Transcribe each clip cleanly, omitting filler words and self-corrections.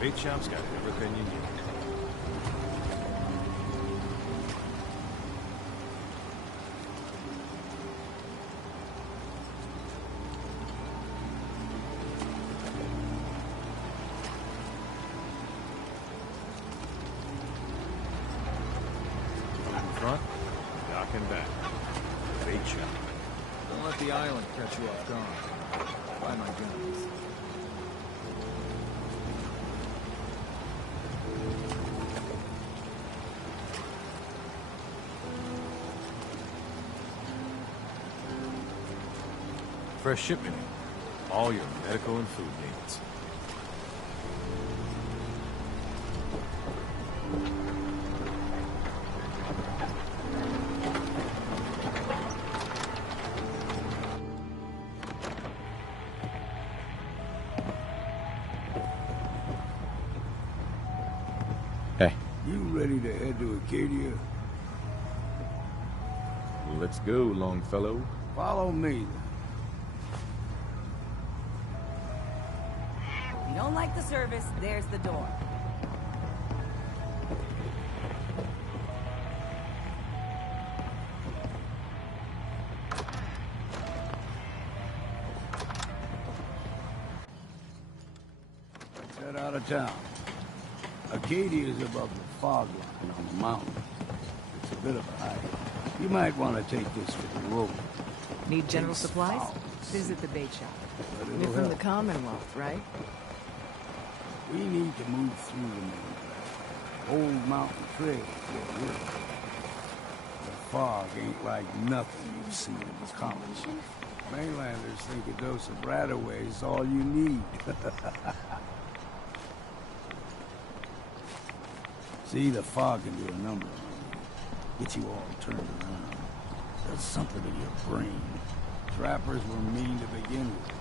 Bait shop's got everything you need. Front, dock and back. Bait shop. Don't let the island catch you off guard. Buy my guns. Fresh shipment. All your medical and food needs. Hey. You ready to head to Acadia? Let's go, Longfellow. Follow me. You don't like the service, there's the door. Let's head out of town. Acadia is above the fog line on the mountain. It's a bit of a hike. You might want to take this to the road. Need general supplies? Visit the bait shop. But You're it'll from the help. Commonwealth, right? We need to move through the main trail. Old mountain trail is where we're going. The fog ain't like nothing you've seen in the colonies. Mainlanders think a dose of Radaway is all you need. See, the fog can do a number on you. Get you all turned around. Does something to your brain. Trappers were mean to begin with.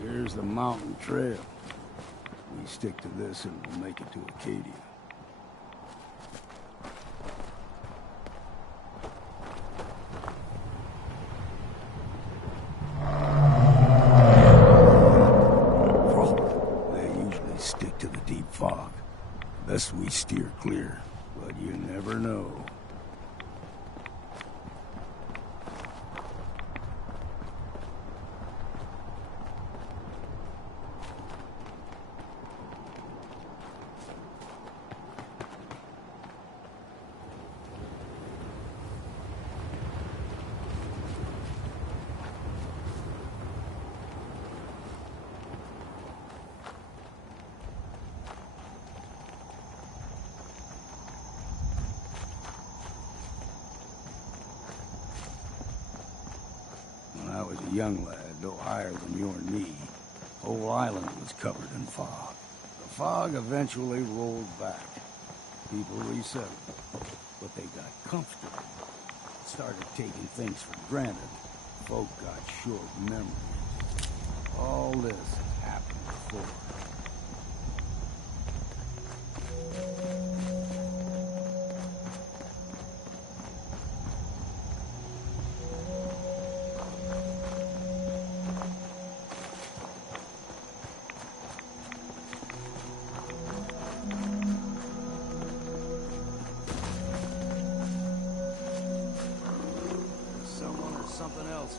Here's the mountain trail. We stick to this and we'll make it to Acadia. They usually stick to the deep fog. Best we steer clear, but you never know. When I was a young lad, no higher than your knee, whole island was covered in fog. The fog eventually rolled back. People resettled, but they got comfortable. Started taking things for granted. Folk got short memories. All this had happened before. Someone or something else.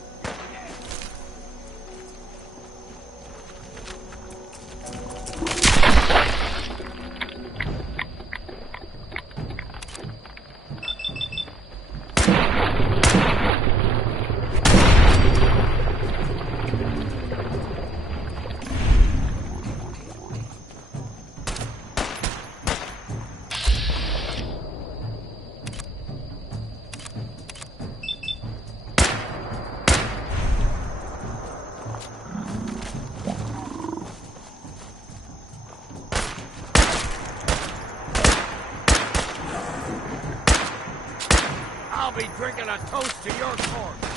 I'll be drinking a toast to your corpse.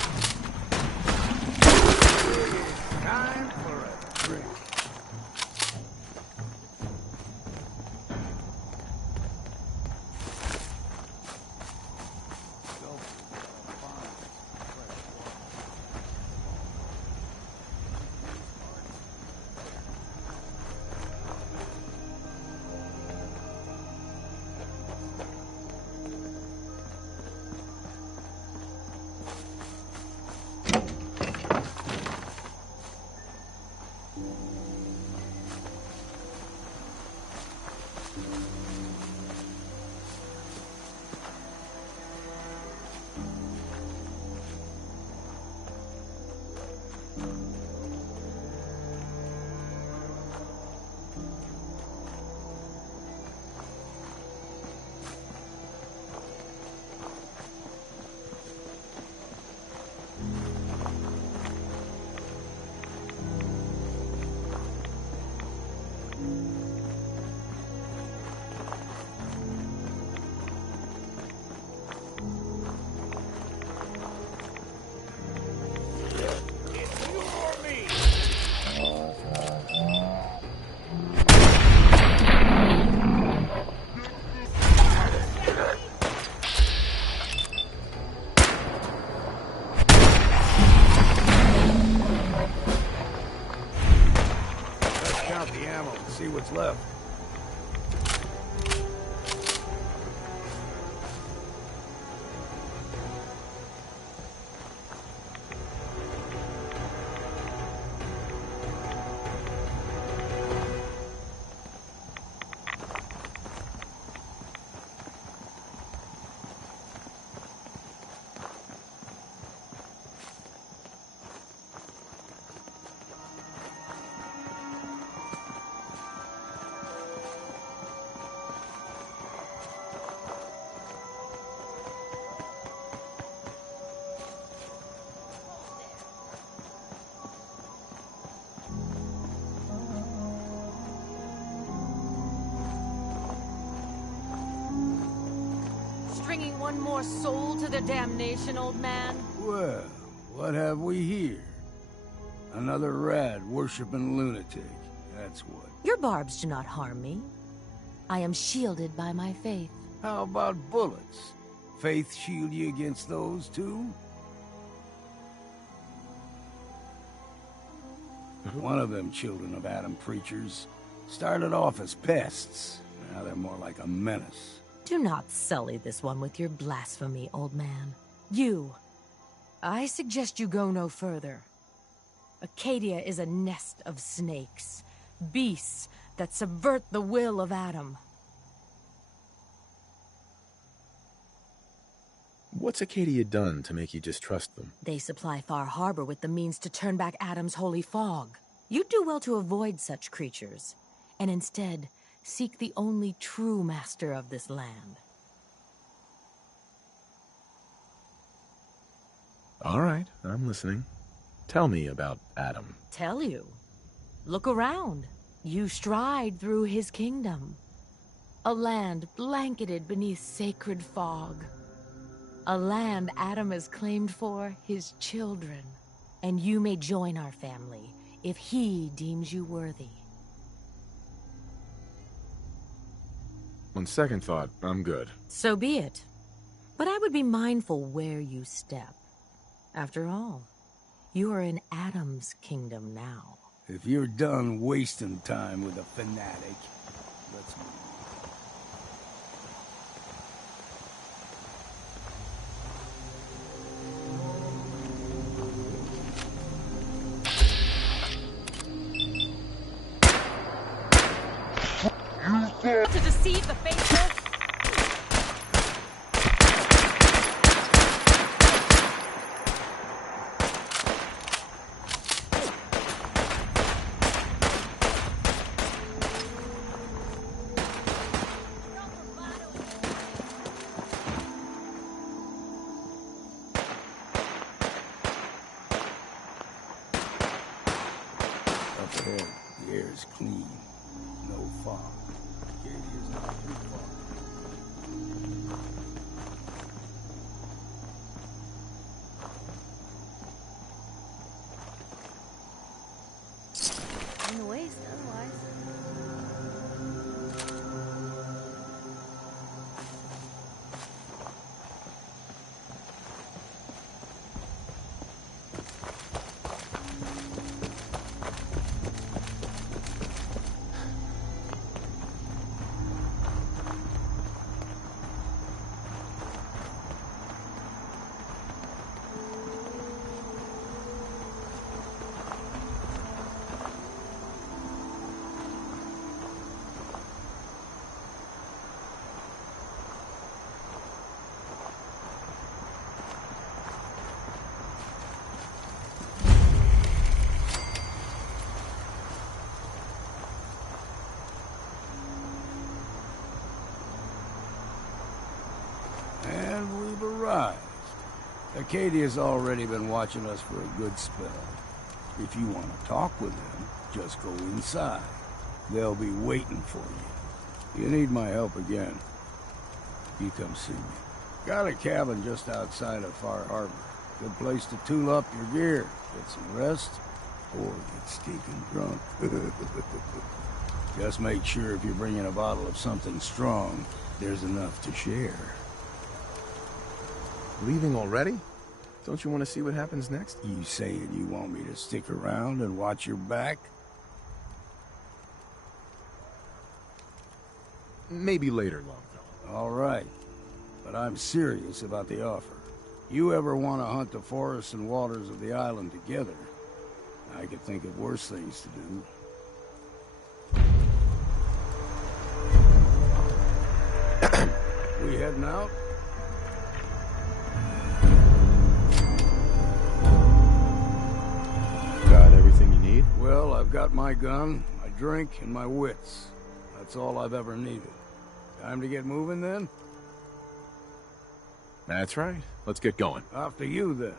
It's time for a drink. See what's left. Stringing one more soul to their damnation, old man? Well, what have we here? Another rad worshipping lunatic. That's what. Your barbs do not harm me. I am shielded by my faith. How about bullets? Faith shield you against those too? One of them children of Adam preachers started off as pests. Now they're more like a menace. Do not sully this one with your blasphemy, old man. I suggest you go no further. Acadia is a nest of snakes, beasts that subvert the will of Adam. What's Acadia done to make you distrust them? They supply Far Harbor with the means to turn back Adam's holy fog. You'd do well to avoid such creatures, and instead seek the only true master of this land. All right, I'm listening. Tell me about Adam. Tell you? Look around. You stride through his kingdom. A land blanketed beneath sacred fog. A land Adam has claimed for his children. And you may join our family if he deems you worthy. On second thought, I'm good. So be it. But I would be mindful where you step. After all, you are in Adam's kingdom now. If you're done wasting time with a fanatic, let's move. To deceive the faithful? Up ahead, the air is clean. No fog. Acadia's not too far. Acadia's already been watching us for a good spell. If you want to talk with them, just go inside. They'll be waiting for you. You need my help again, you come see me. Got a cabin just outside of Far Harbor. Good place to tool up your gear, get some rest, or get stinking drunk. Just make sure if you're bringing a bottle of something strong, there's enough to share. Leaving already? Don't you want to see what happens next? You saying you want me to stick around and watch your back? Maybe later, Longfellow. All right. But I'm serious about the offer. You ever want to hunt the forests and waters of the island together, I could think of worse things to do. We heading out? Got everything you need? Well, I've got my gun, my drink, and my wits. That's all I've ever needed. Time to get moving, then? That's right. Let's get going. After you, then.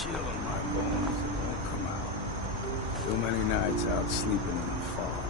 Chill in my bones, it won't come out. Too many nights out sleeping in the fog.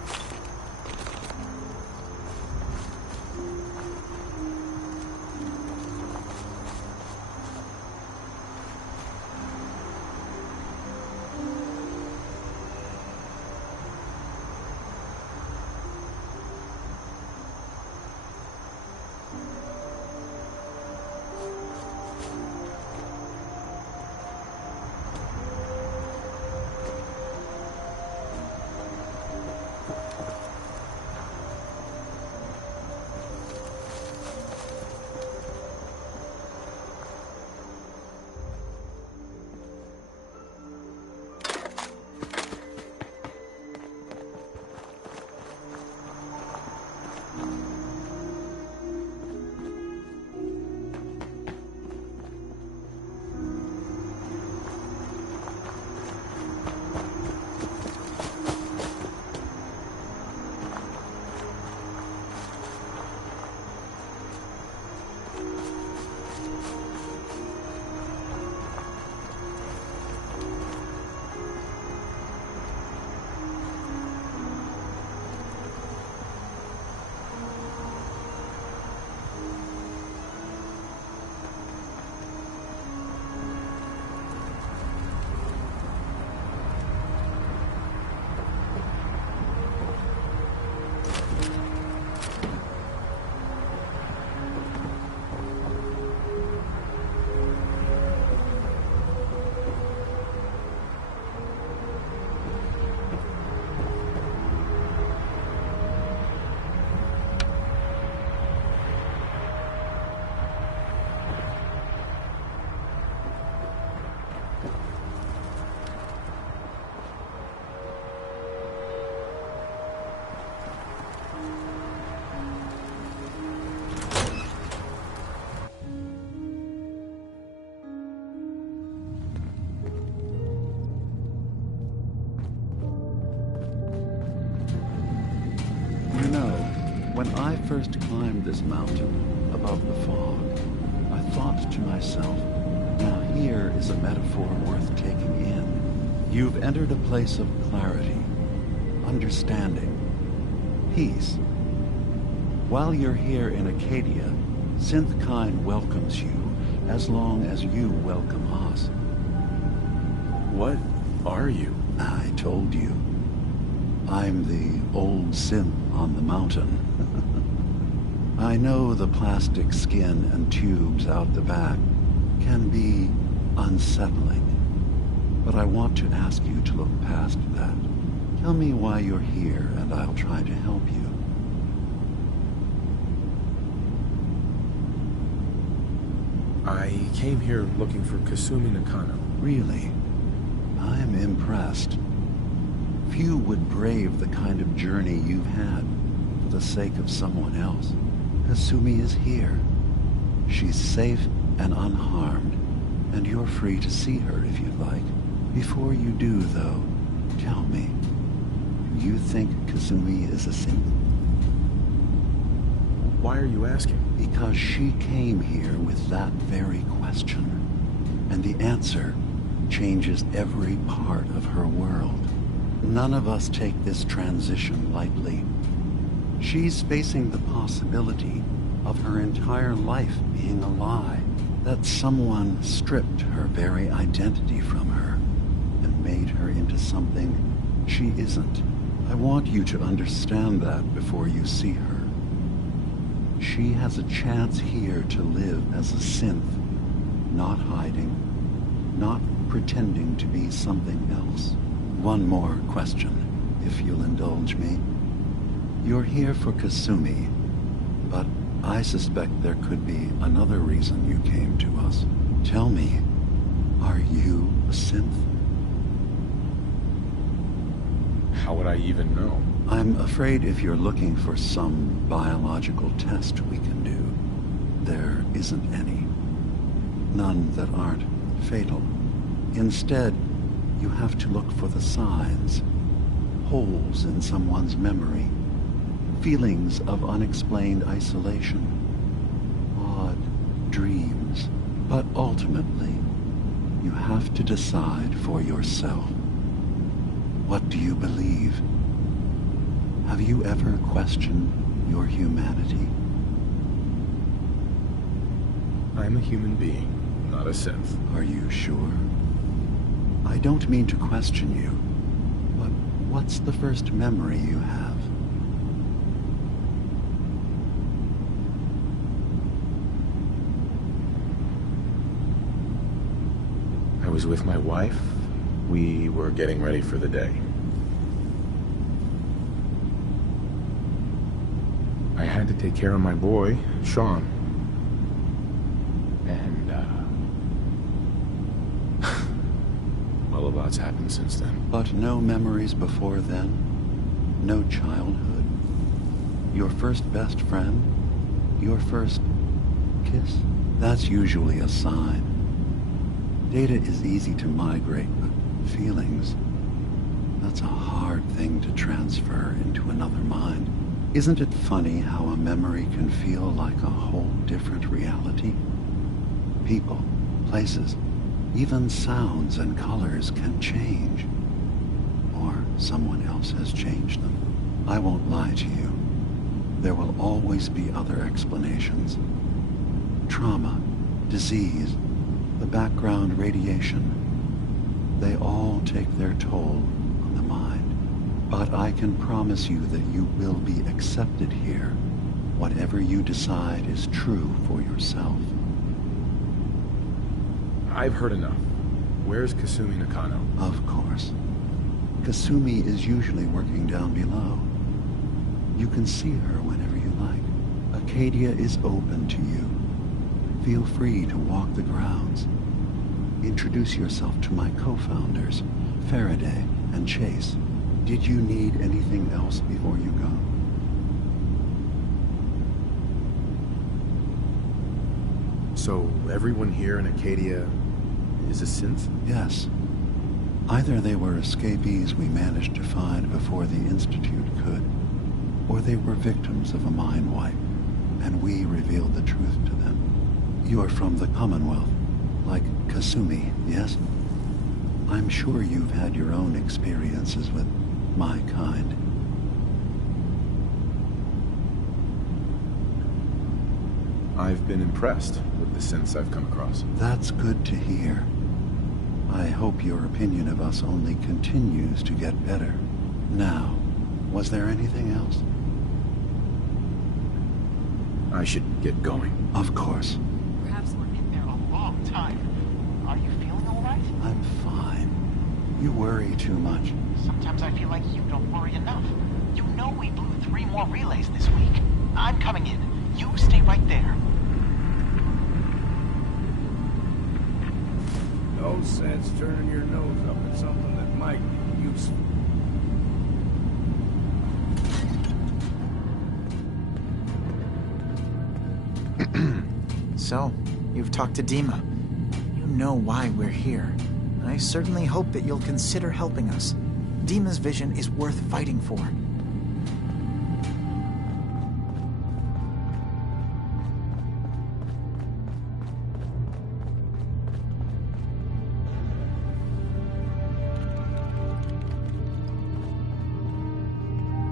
When I first climbed this mountain above the fog, I thought to myself, now here is a metaphor worth taking in. You've entered a place of clarity, understanding, peace. While you're here in Acadia, Synthkind welcomes you as long as you welcome us. What are you? I told you. I'm the old synth on the mountain. I know the plastic skin and tubes out the back can be unsettling, but I want to ask you to look past that. Tell me why you're here, and I'll try to help you. I came here looking for Kasumi Nakano. Really? I'm impressed. Few would brave the kind of journey you've had for the sake of someone else. Kasumi is here. She's safe and unharmed, and you're free to see her if you'd like. Before you do, though, tell me, do you think Kasumi is a synth? Why are you asking? Because she came here with that very question, and the answer changes every part of her world. None of us take this transition lightly. She's facing the possibility of her entire life being a lie, that someone stripped her very identity from her and made her into something she isn't. I want you to understand that before you see her. She has a chance here to live as a synth, not hiding, not pretending to be something else. One more question, if you'll indulge me. You're here for Kasumi, but I suspect there could be another reason you came to us. Tell me, are you a synth? How would I even know? I'm afraid if you're looking for some biological test we can do, there isn't any. None that aren't fatal. Instead, you have to look for the signs, holes in someone's memory, feelings of unexplained isolation, odd dreams. But ultimately, you have to decide for yourself. What do you believe? Have you ever questioned your humanity? I'm a human being, not a synth. Are you sure? I don't mean to question you, but what's the first memory you have? I was with my wife. We were getting ready for the day. I had to take care of my boy, Sean. And, well, a lot's happened since then. But no memories before then? No childhood? Your first best friend? Your first kiss? That's usually a sign. Data is easy to migrate, but feelings, that's a hard thing to transfer into another mind. Isn't it funny how a memory can feel like a whole different reality? People, places, even sounds and colors can change. Or someone else has changed them. I won't lie to you. There will always be other explanations. Trauma, disease, the background radiation. They all take their toll on the mind. But I can promise you that you will be accepted here. Whatever you decide is true for yourself. I've heard enough. Where's Kasumi Nakano? Of course. Kasumi is usually working down below. You can see her whenever you like. Acadia is open to you. Feel free to walk the grounds. Introduce yourself to my co-founders, Faraday and Chase. Did you need anything else before you go? So everyone here in Acadia is a synth? Yes. Either they were escapees we managed to find before the Institute could, or they were victims of a mind wipe, and we revealed the truth to them. You are from the Commonwealth, like Kasumi, yes? I'm sure you've had your own experiences with my kind. I've been impressed with the synths I've come across. That's good to hear. I hope your opinion of us only continues to get better. Now, was there anything else? I should get going. Of course. Perhaps we're in there a long time. Are you feeling all right? I'm fine. You worry too much. Sometimes I feel like you don't worry enough. You know we blew 3 more relays this week. I'm coming in. You stay right there. No sense turning your nose up at something that might be useful. So, you've talked to Dima. You know why we're here. I certainly hope that you'll consider helping us. Dima's vision is worth fighting for. I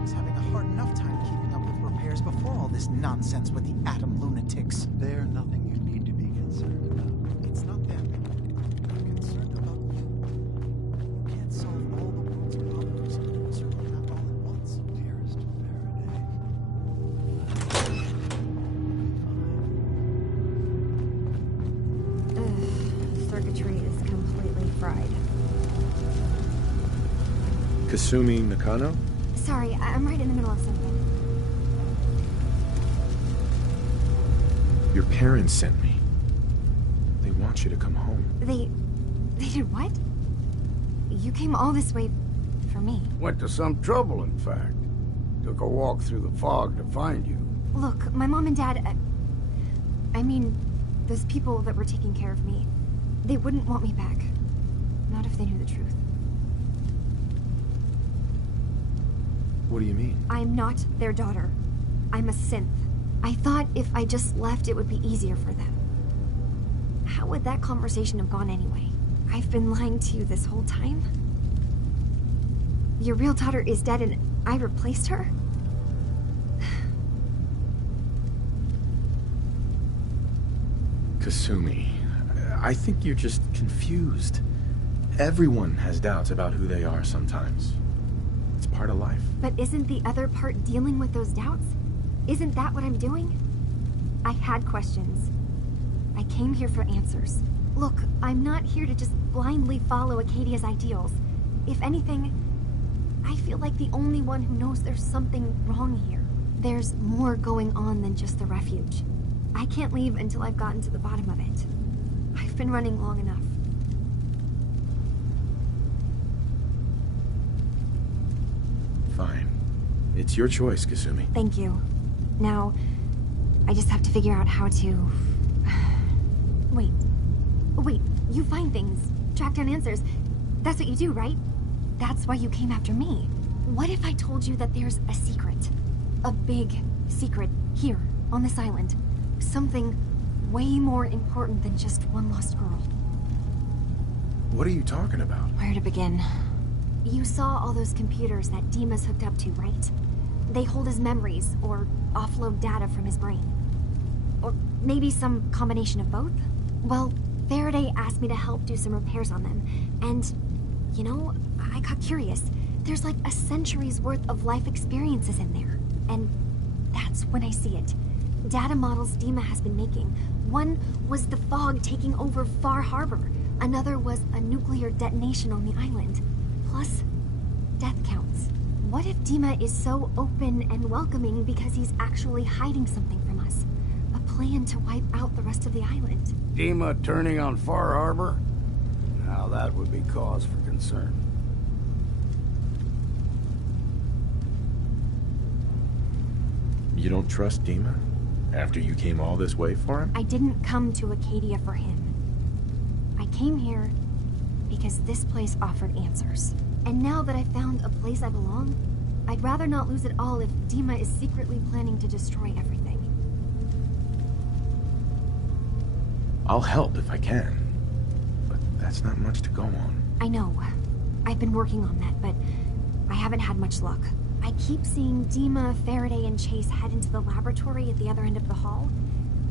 was having a hard enough time keeping up with repairs before all this nonsense with the atom lunatics. They're nothing you need to be concerned about. It's not them. I'm concerned about you. You can't solve all the world's problems, certainly not all at once. Dearest Ugh, circuitry is completely fried. Kasumi Nakano? Sorry, I'm right in the middle of something. Your parents sent me. They want you to come home. They did what? You came all this way for me. Went to some trouble, in fact. Took a walk through the fog to find you. Look, my mom and dad, I mean, those people that were taking care of me, they wouldn't want me back. Not if they knew the truth. What do you mean? I'm not their daughter. I'm a synth. I thought if I just left, it would be easier for them. How would that conversation have gone anyway? I've been lying to you this whole time? Your real daughter is dead and I replaced her? Kasumi, I think you're just confused. Everyone has doubts about who they are sometimes. It's part of life. But isn't the other part dealing with those doubts? Isn't that what I'm doing? I had questions. I came here for answers. Look, I'm not here to just blindly follow Acadia's ideals. If anything, I feel like the only one who knows there's something wrong here. There's more going on than just the refuge. I can't leave until I've gotten to the bottom of it. I've been running long enough. Fine. It's your choice, Kasumi. Thank you. Now, I just have to figure out how to... Wait, you find things, track down answers. That's what you do, right? That's why you came after me. What if I told you that there's a secret? A big secret here, on this island. Something way more important than just one lost girl. What are you talking about? Where to begin? You saw all those computers that Dima's hooked up to, right? They hold his memories, or offload data from his brain. Or maybe some combination of both? Well, Faraday asked me to help do some repairs on them, and, you know, I got curious. There's like a century's worth of life experiences in there, and that's when I see it. Data models Dima has been making. One was the fog taking over Far Harbor. Another was a nuclear detonation on the island. Plus, death counts. What if Dima is so open and welcoming because he's actually hiding something from us? A plan to wipe out the rest of the island. Dima turning on Far Harbor? Now that would be cause for concern. You don't trust Dima? After you came all this way for him? I didn't come to Acadia for him. I came here because this place offered answers. And now that I've found a place I belong, I'd rather not lose it all if Dima is secretly planning to destroy everything. I'll help if I can. But that's not much to go on. I know. I've been working on that, but I haven't had much luck. I keep seeing Dima, Faraday, and Chase head into the laboratory at the other end of the hall.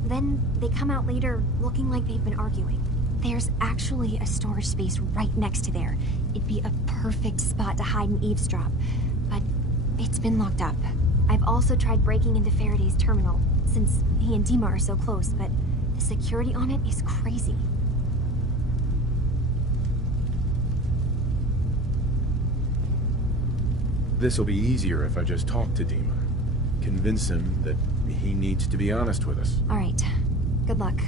Then they come out later looking like they've been arguing. There's actually a storage space right next to there. It'd be a perfect spot to hide and eavesdrop, but it's been locked up. I've also tried breaking into Faraday's terminal, since he and Dima are so close, but the security on it is crazy. This'll be easier if I just talk to Dima. Convince him that he needs to be honest with us. All right. Good luck.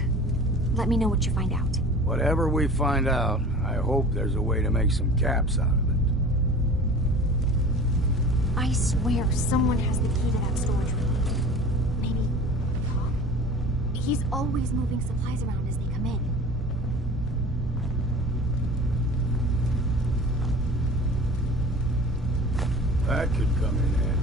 Let me know what you find out. Whatever we find out, I hope there's a way to make some caps out of it. I swear someone has the key to that storage room. Maybe Tom? He's always moving supplies around as they come in. That could come in handy.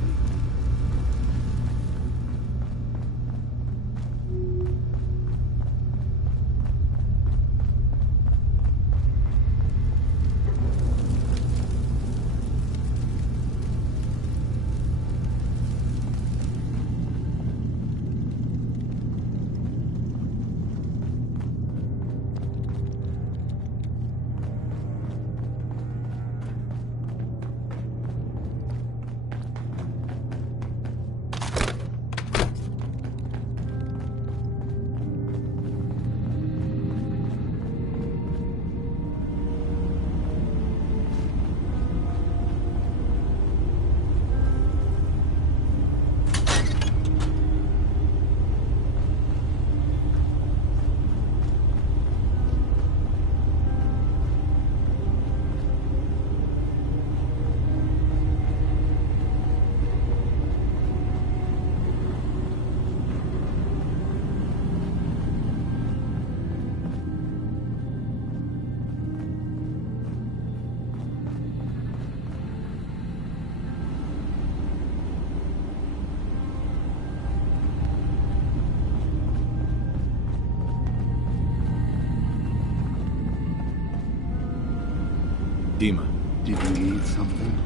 Dima. Did you need something?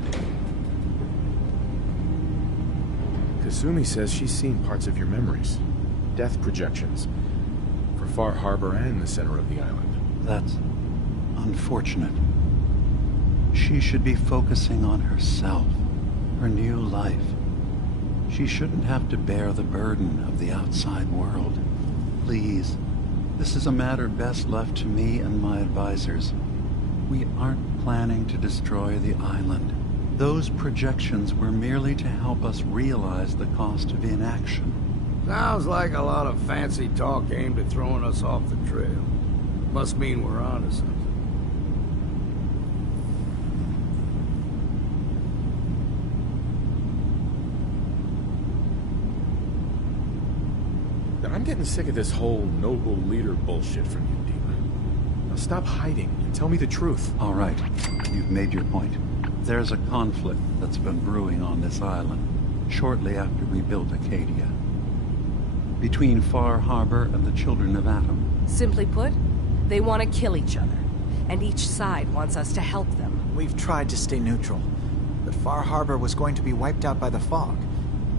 Kasumi says she's seen parts of your memories. Death projections. For Far Harbor and the center of the island. That's unfortunate. She should be focusing on herself, her new life. She shouldn't have to bear the burden of the outside world. Please, this is a matter best left to me and my advisors. We aren't planning to destroy the island. Those projections were merely to help us realize the cost of inaction. Sounds like a lot of fancy talk aimed at throwing us off the trail. Must mean we're onto something. I'm getting sick of this whole noble leader bullshit from you, Dima. Now stop hiding and tell me the truth. All right, you've made your point. There's a conflict that's been brewing on this island shortly after we built Acadia. Between Far Harbor and the Children of Atom. Simply put, they want to kill each other, and each side wants us to help them. We've tried to stay neutral, but Far Harbor was going to be wiped out by the fog,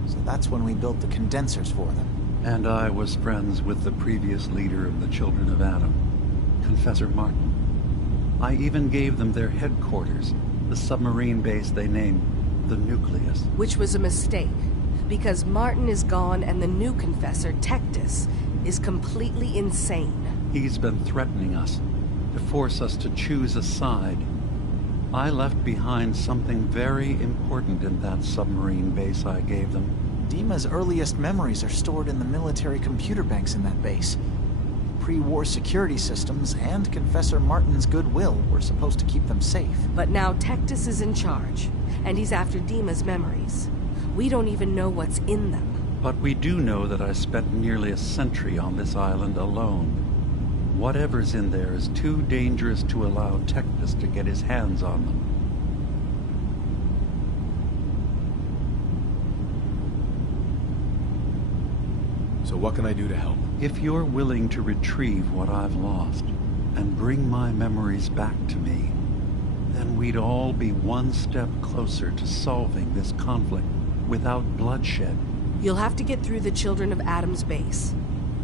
so that's when we built the condensers for them. And I was friends with the previous leader of the Children of Atom, Confessor Martin. I even gave them their headquarters, the submarine base they named the Nucleus. Which was a mistake, because Martin is gone and the new Confessor, Tectus, is completely insane. He's been threatening us, to force us to choose a side. I left behind something very important in that submarine base I gave them. Dima's earliest memories are stored in the military computer banks in that base. Pre-war security systems and Confessor Martin's goodwill were supposed to keep them safe. But now Tectus is in charge, and he's after Dima's memories. We don't even know what's in them. But we do know that I spent nearly a century on this island alone. Whatever's in there is too dangerous to allow Tectus to get his hands on them. So what can I do to help? If you're willing to retrieve what I've lost and bring my memories back to me, then we'd all be one step closer to solving this conflict without bloodshed. You'll have to get through the Children of Atom's base.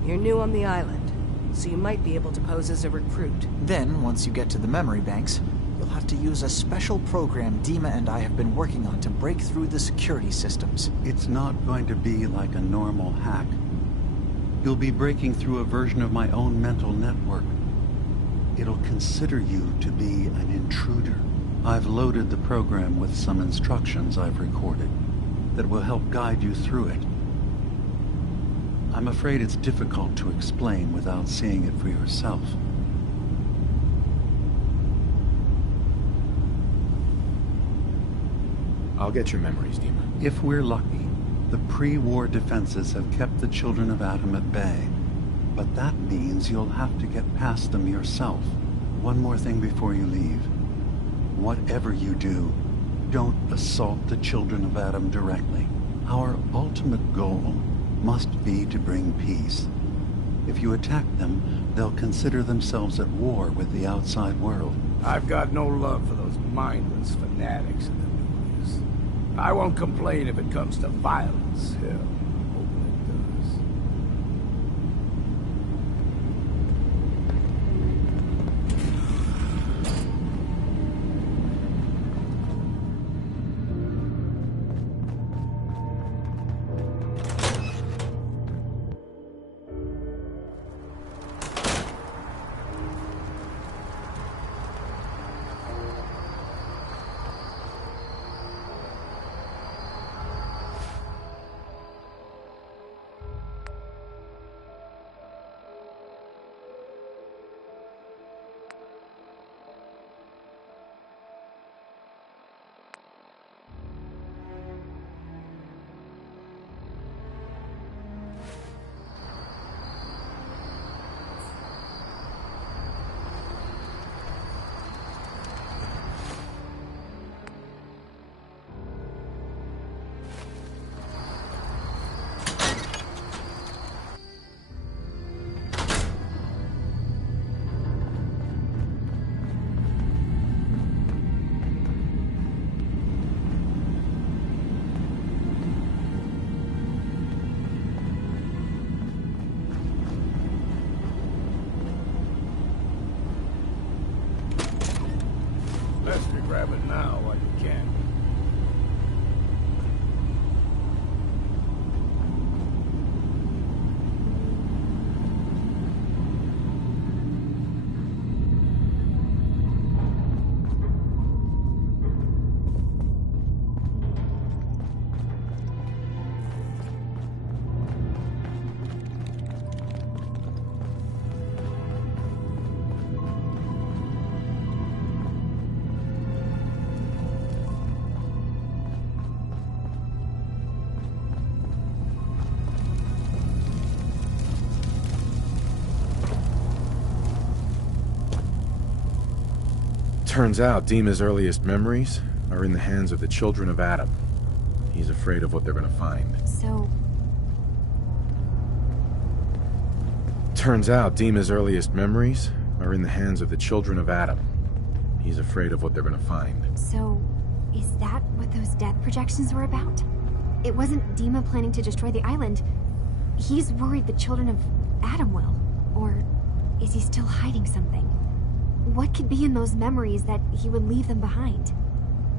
You're new on the island, so you might be able to pose as a recruit. Then, once you get to the memory banks, you'll have to use a special program Dima and I have been working on to break through the security systems. It's not going to be like a normal hack. You'll be breaking through a version of my own mental network. It'll consider you to be an intruder. I've loaded the program with some instructions I've recorded that will help guide you through it. I'm afraid it's difficult to explain without seeing it for yourself. I'll get your memories, Dima. If we're lucky, the pre-war defenses have kept the Children of Atom at bay. But that means you'll have to get past them yourself. One more thing before you leave. Whatever you do, don't assault the children of Adam directly. Our ultimate goal must be to bring peace. If you attack them, they'll consider themselves at war with the outside world. I've got no love for those mindless fanatics in the news. I won't complain if it comes to violence. Hell, hoping it does. Best to grab it now while you can. Turns out Dima's earliest memories are in the hands of the children of Adam. He's afraid of what they're gonna find. So, Turns out Dima's earliest memories are in the hands of the children of Adam. He's afraid of what they're gonna find. so, is that what those death projections were about? It wasn't Dima planning to destroy the island. He's worried the children of Adam will. Or is he still hiding something? What could be in those memories that he would leave them behind?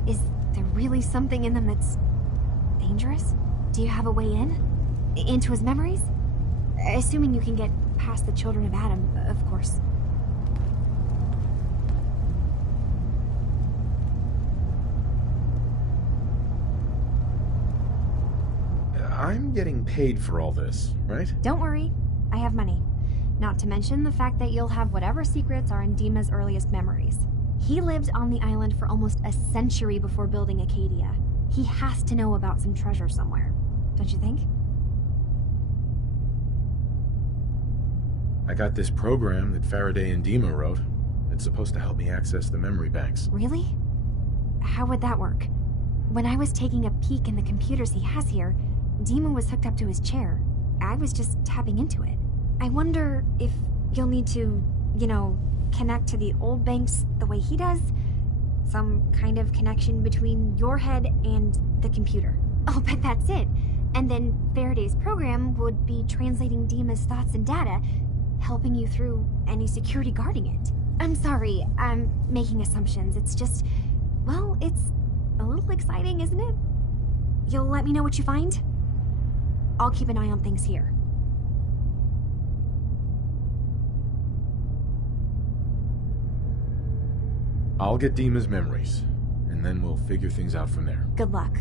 Is there really something in them that's dangerous? Do you have a way in? Into his memories? Assuming you can get past the children of Adam, of course. I'm getting paid for all this, right? Don't worry, I have money. Not to mention the fact that you'll have whatever secrets are in Dima's earliest memories. He lived on the island for almost a century before building Acadia. He has to know about some treasure somewhere, don't you think? I got this program that Faraday and Dima wrote. It's supposed to help me access the memory banks. Really? How would that work? When I was taking a peek in the computers he has here, Dima was hooked up to his chair. I was just tapping into it. I wonder if you'll need to, connect to the old banks the way he does? Some kind of connection between your head and the computer. Oh, but that's it. And then Faraday's program would be translating Dima's thoughts and data, helping you through any security guarding it. I'm sorry, I'm making assumptions. It's just, well, it's a little exciting, isn't it? You'll let me know what you find? I'll keep an eye on things here. I'll get Dima's memories, and then we'll figure things out from there. Good luck.